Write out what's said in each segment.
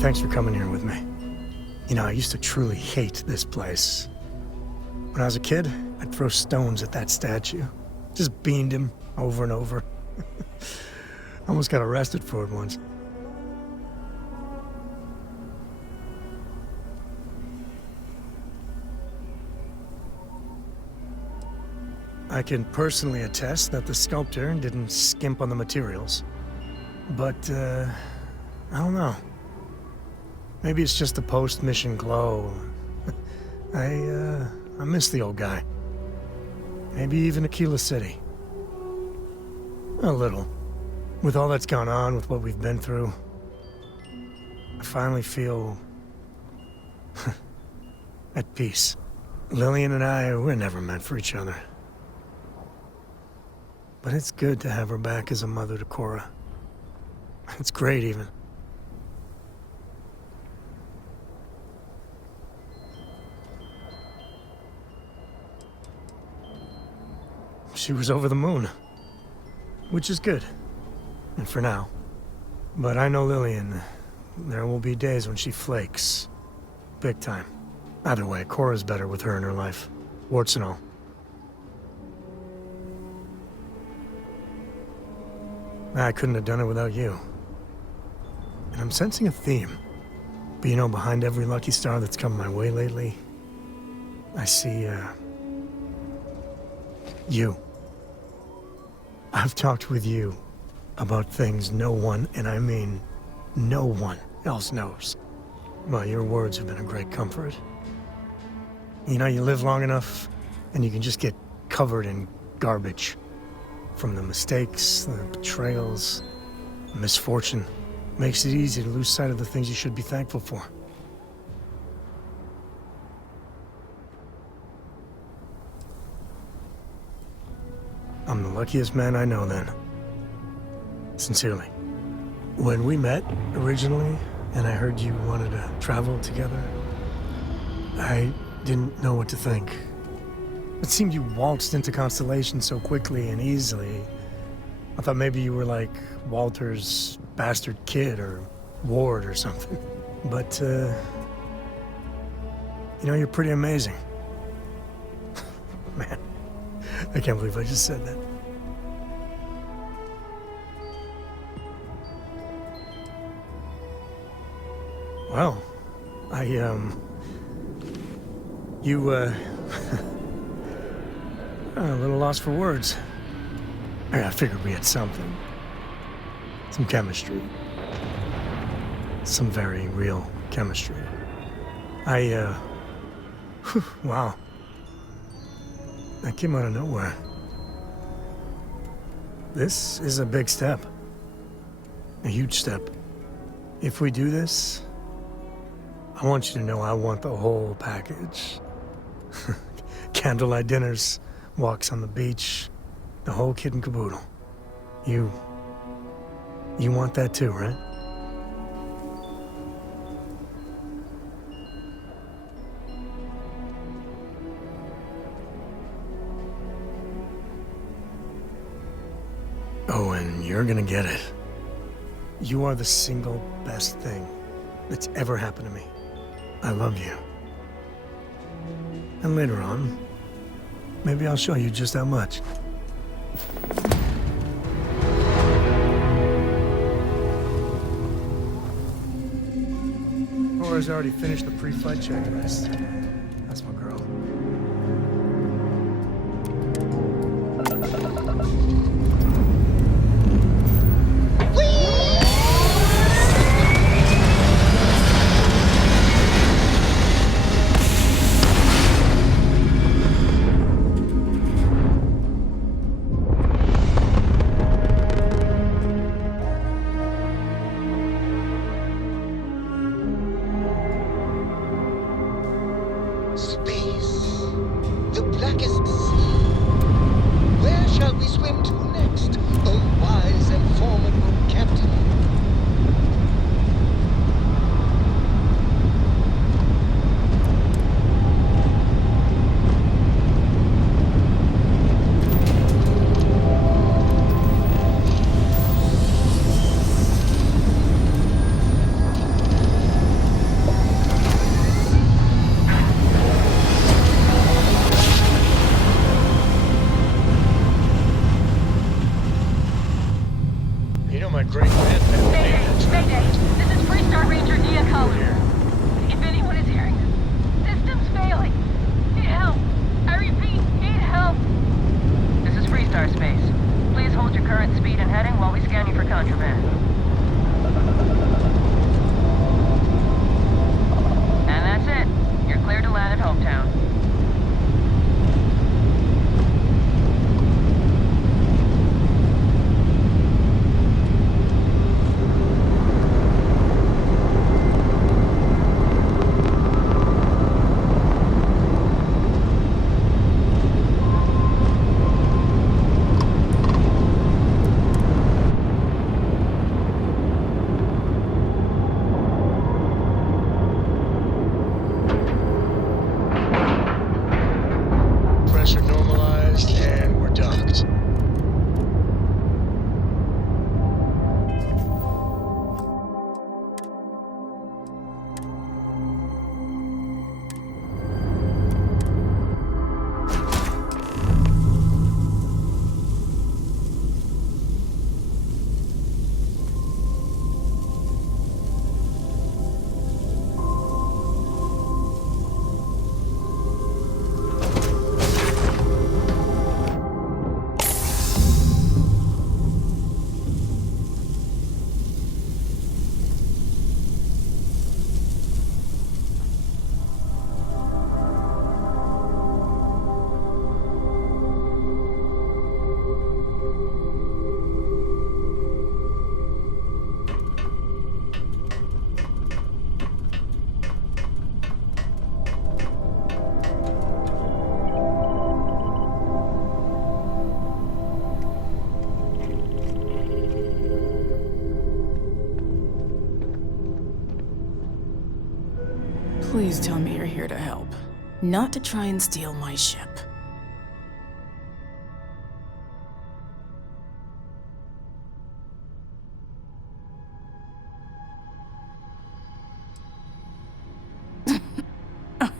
thanks for coming here with me. You know, I used to truly hate this place. When I was a kid, I'd throw stones at that statue. Just beamed him over and over. Almost got arrested for it once. I can personally attest that the sculptor didn't skimp on the materials. But, I don't know. Maybe it's just the post-mission glow. I miss the old guy. Maybe even Aquila City. A little. With all that's gone on, with what we've been through, I finally feel at peace. Lillian and I were never meant for each other. But it's good to have her back as a mother to Cora. It's great, even. She was over the moon. Which is good. And for now. But I know Lillian. There will be days when she flakes. Big time. Either way, Cora's better with her in her life. Warts and all. I couldn't have done it without you. And I'm sensing a theme. But you know, behind every lucky star that's come my way lately, I see, you. I've talked with you about things no one, and I mean no one, else knows. Well, your words have been a great comfort. You know, you live long enough, and you can just get covered in garbage. From the mistakes, the betrayals, the misfortune. Makes it easy to lose sight of the things you should be thankful for. I'm the luckiest man I know then. Sincerely. When we met, originally, and I heard you wanted to travel together, I didn't know what to think. It seemed you waltzed into Constellation so quickly and easily. I thought maybe you were like Walter's bastard kid or Ward or something. But, you know, you're pretty amazing. Man, I can't believe I just said that. Well, a little lost for words. I figured we had something. Some chemistry. Some very real chemistry. Wow. That came out of nowhere. This is a big step. A huge step. If we do this, I want you to know I want the whole package. Candlelight dinners, walks on the beach, the whole kit and caboodle. You want that too, right? Oh, and you're gonna get it. You are the single best thing that's ever happened to me. I love you. And later on, maybe I'll show you just how much. Cora's already finished the pre-flight checklist. That's my girl. feel my great grandparents. Mayday! This is Freestar Ranger Nia calling. If anyone is hearing this, system's failing. Need help. I repeat, need help. This is Freestar Space. Please hold your current speed and heading while we scan you for contraband. And that's it. You're clear to land at Hometown. Pressure normalized, and we're docked. Please tell me you're here to help, not to try and steal my ship.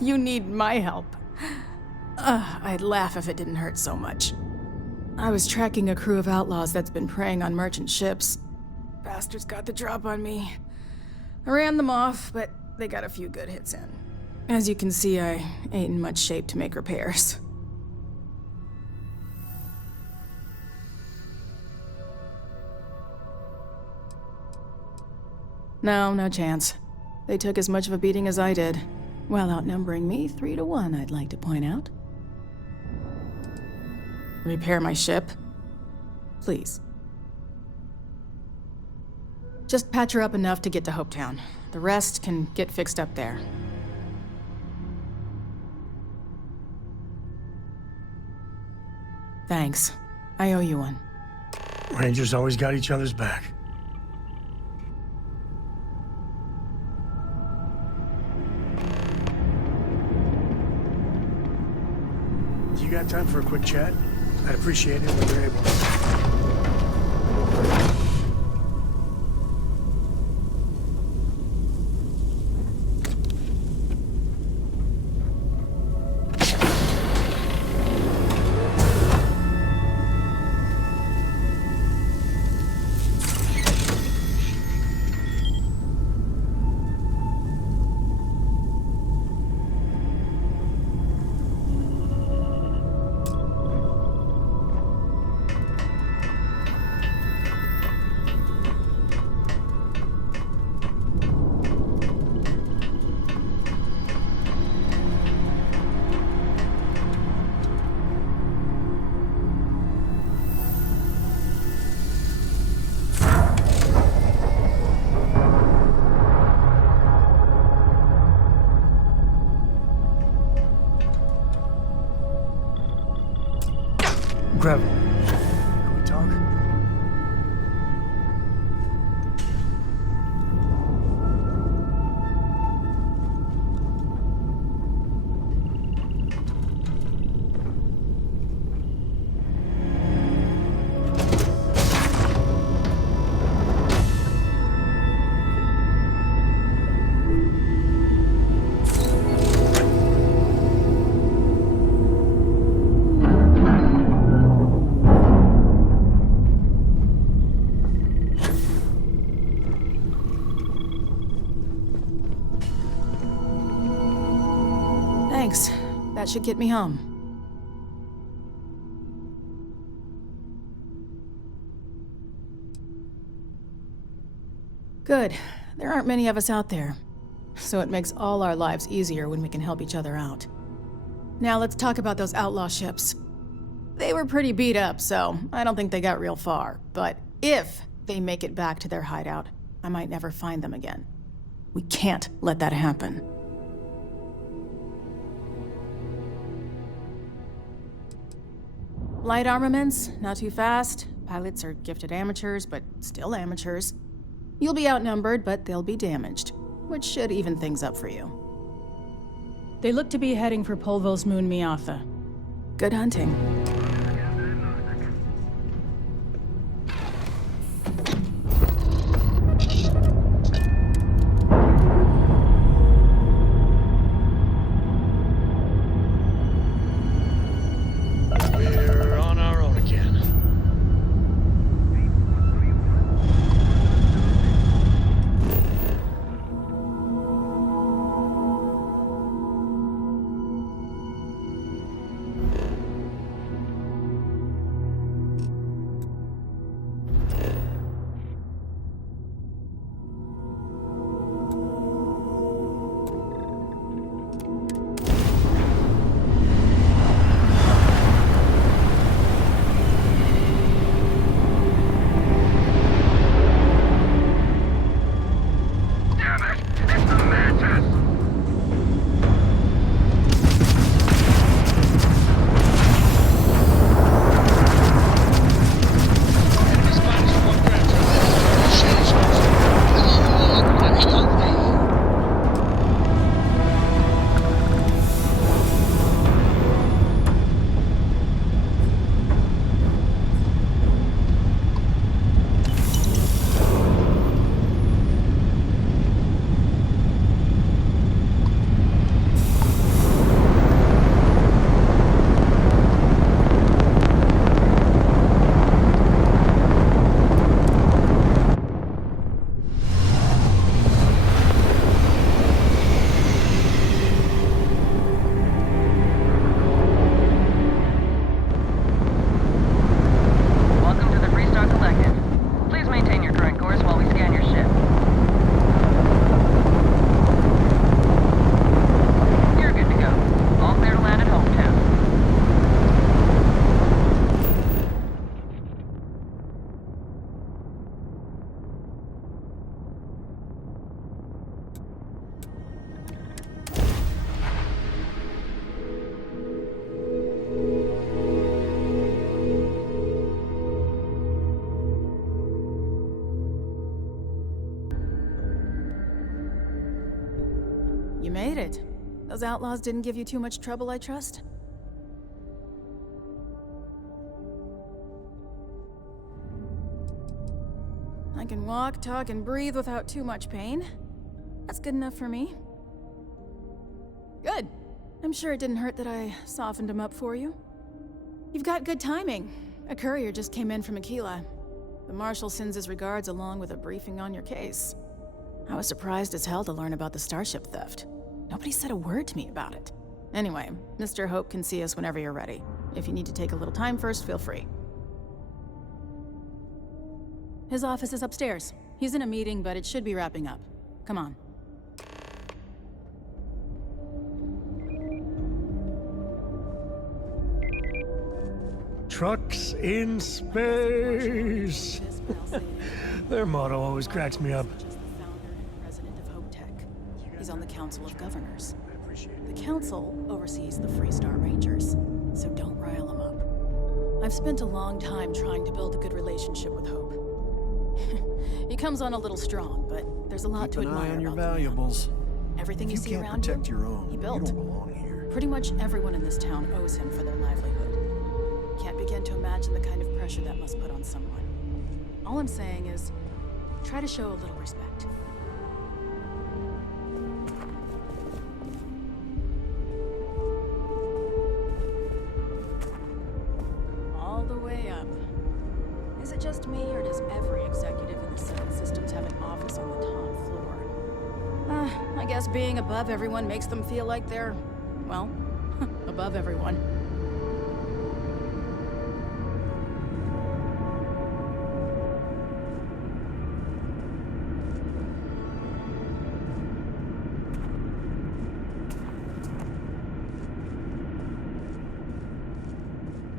You need my help. I'd laugh if it didn't hurt so much. I was tracking a crew of outlaws that's been preying on merchant ships. Bastards got the drop on me. I ran them off, but they got a few good hits in. As you can see, I ain't in much shape to make repairs. No chance. They took as much of a beating as I did, while outnumbering me 3-1, I'd like to point out. Repair my ship? Please. Just patch her up enough to get to Hopetown. The rest can get fixed up there. Thanks. I owe you one. Rangers always got each other's back. You got time for a quick chat? I'd appreciate it when you're able. Grab him. Can we talk? That should get me home. Good. There aren't many of us out there. So it makes all our lives easier when we can help each other out. Now let's talk about those outlaw ships. They were pretty beat up, so I don't think they got real far. But if they make it back to their hideout, I might never find them again. We can't let that happen. Light armaments, not too fast. Pilots are gifted amateurs, but still amateurs. You'll be outnumbered, but they'll be damaged, which should even things up for you. They look to be heading for Polvo's moon Miatha. Good hunting. We're on our own again. Welcome to the Freestar Collective. Please maintain your current course while we scan your ship. You're good to go. All clear to land at Hometown. You made it. Those outlaws didn't give you too much trouble, I trust? I can walk, talk, and breathe without too much pain. That's good enough for me. Good. I'm sure it didn't hurt that I softened him up for you. You've got good timing. A courier just came in from Aquila. The Marshal sends his regards along with a briefing on your case. I was surprised as hell to learn about the starship theft. Nobody said a word to me about it. Anyway, Mr. Hope can see us whenever you're ready. If you need to take a little time first, feel free. His office is upstairs. He's in a meeting, but it should be wrapping up. Come on. Trucks in space. Their motto always cracks me up. Just the founder and president of Hope Tech. He's on the Council of Governors. The Council oversees the Freestar Rangers, so don't rile him up. I've spent a long time trying to build a good relationship with Hope. He comes on a little strong, but there's a lot to Keep an admire eye on your about the man. valuables. Everything you If see you can't around protect you, your own, he you built. don't belong here. Pretty much everyone in this town owes him for their livelihood. Can't begin to imagine the kind of pressure that must put on someone. All I'm saying is, try to show a little respect. All the way up. Is it just me, or does every executive in the Seven Systems have an office on the top floor? I guess being above everyone makes them feel like they're, well, above everyone.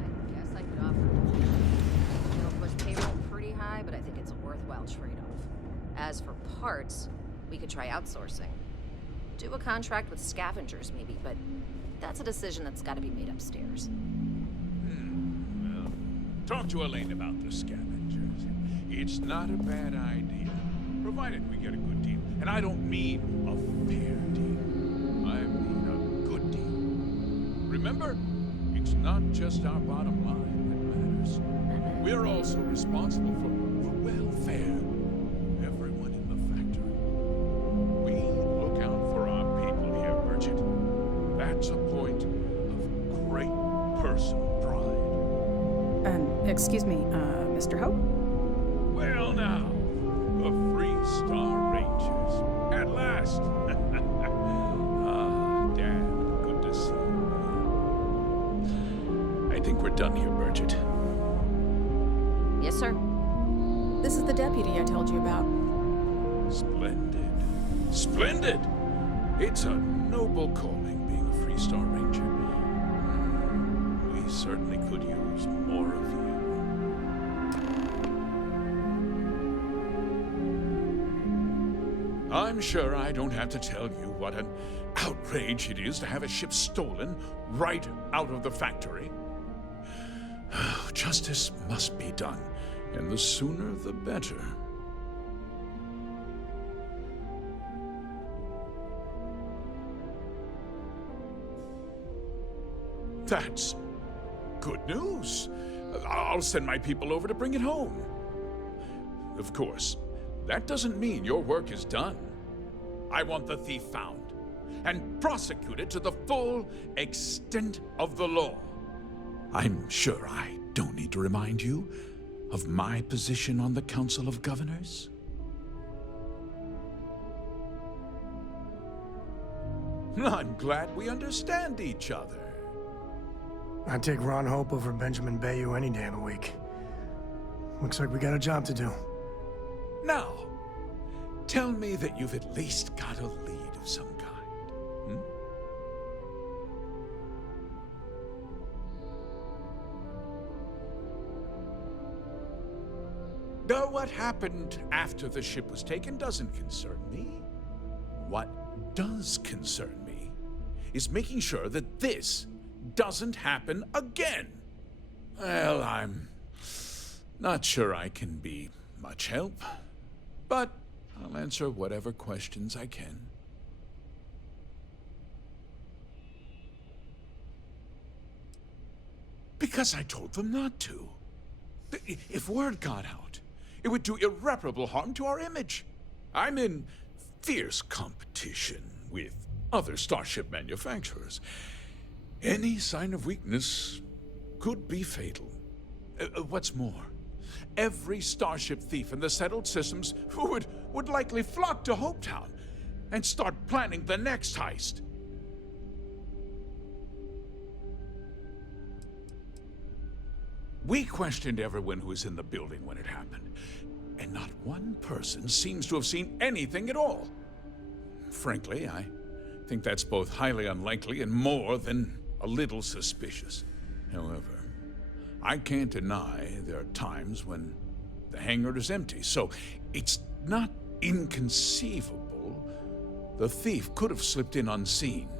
I guess I could offer. It'll push payroll pretty high, but I think it's a worthwhile trade-off. As for parts, we could try outsourcing. Do a contract with scavengers, maybe, but that's a decision that's got to be made upstairs. Well, talk to Elaine about the scavengers. It's not a bad idea, provided we get a good deal. And I don't mean a fair deal. I mean a good deal. Remember, it's not just our bottom line that matters. We're also responsible for welfare. Everyone in the factory. We look out for our people here, Bridget. That's a point of great personal pride. Excuse me, Mr. Hope? Well now, the Freestar Rangers. At last! Ah, damn, good to see you. I think we're done here, Bridget. Yes, sir. This is the deputy I told you about. Splendid. Splendid! It's a noble calling being a Freestar Ranger. We certainly could use more of you. I'm sure I don't have to tell you what an outrage it is to have a ship stolen right out of the factory. Justice must be done, and the sooner the better. That's good news. I'll send my people over to bring it home. Of course, that doesn't mean your work is done. I want the thief found and prosecuted to the full extent of the law. I'm sure I don't need to remind you of my position on the Council of Governors. I'm glad we understand each other. I'd take Ron Hope over Benjamin Bayou any day of the week. Looks like we got a job to do. Now, tell me that you've at least got a lead of some kind. Though what happened after the ship was taken doesn't concern me. What does concern me is making sure that this doesn't happen again. Well, I'm not sure I can be much help, but I'll answer whatever questions I can. Because I told them not to. If word got out, it would do irreparable harm to our image. I'm in fierce competition with other starship manufacturers. Any sign of weakness could be fatal. What's more, every starship thief in the settled systems would likely flock to Hopetown and start planning the next heist. We questioned everyone who was in the building when it happened, and not one person seems to have seen anything at all. Frankly, I think that's both highly unlikely and more than a little suspicious. However, I can't deny there are times when the hangar is empty, so it's not inconceivable the thief could have slipped in unseen.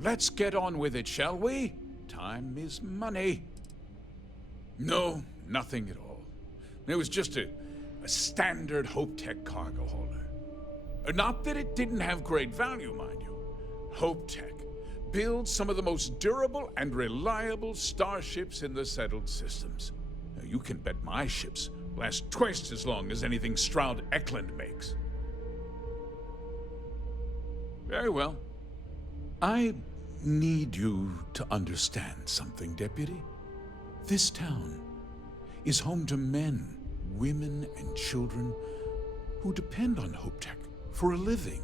Let's get on with it, shall we? Time is money. No, nothing at all. It was just a standard Hope Tech cargo hauler. Not that it didn't have great value, mind you. Hope Tech builds some of the most durable and reliable starships in the settled systems. Now, you can bet my ships last twice as long as anything Stroud Eklund makes. Very well. I need you to understand something, Deputy. This town is home to men, women, and children who depend on Hope Tech for a living.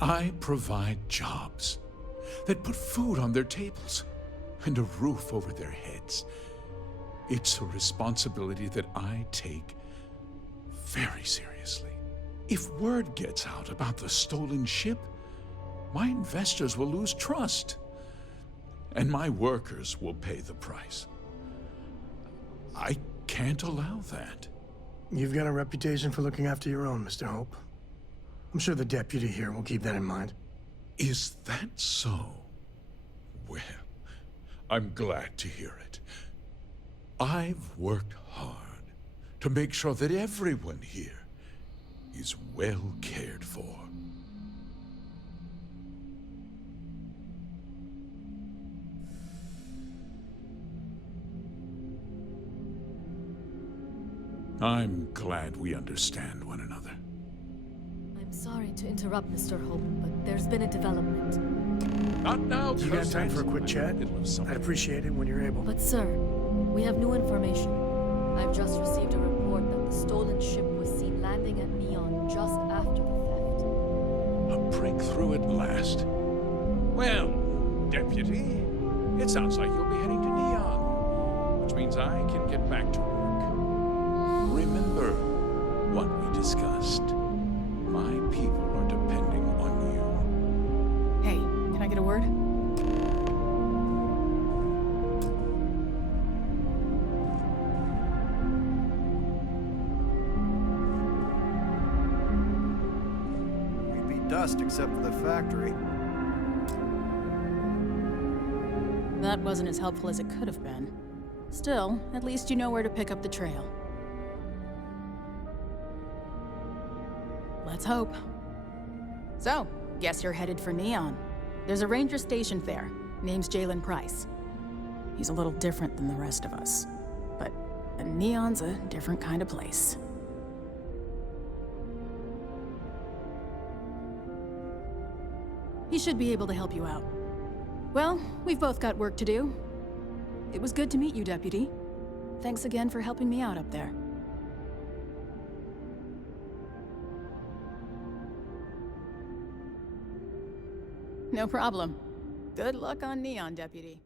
I provide jobs that put food on their tables and a roof over their heads. It's a responsibility that I take very seriously. If word gets out about the stolen ship, my investors will lose trust, and my workers will pay the price. I can't allow that. You've got a reputation for looking after your own, Mr. Hope. I'm sure the deputy here will keep that in mind. Is that so? Well, I'm glad to hear it. I've worked hard to make sure that everyone here is well cared for. I'm glad we understand one another. I'm sorry to interrupt, Mr. Hope, but there's been a development. Not now, You got time for a quick chat? I'd appreciate it when you're able. But sir, we have new information. I've just received a report that the stolen ship was seen landing at Neon just after the theft. A breakthrough at last. Well, Deputy, it sounds like you'll be heading to Neon, which means I can get back to work. Remember what we discussed. My people are depending on you. Hey, can I get a word? We'd be dust except for the factory. That wasn't as helpful as it could have been. Still, at least you know where to pick up the trail. Let's hope. So, guess you're headed for Neon. There's a ranger stationed there. Name's Jalen Price. He's a little different than the rest of us. But Neon's a different kind of place. He should be able to help you out. Well, we've both got work to do. It was good to meet you, Deputy. Thanks again for helping me out up there. No problem. Good luck on Neon, Deputy.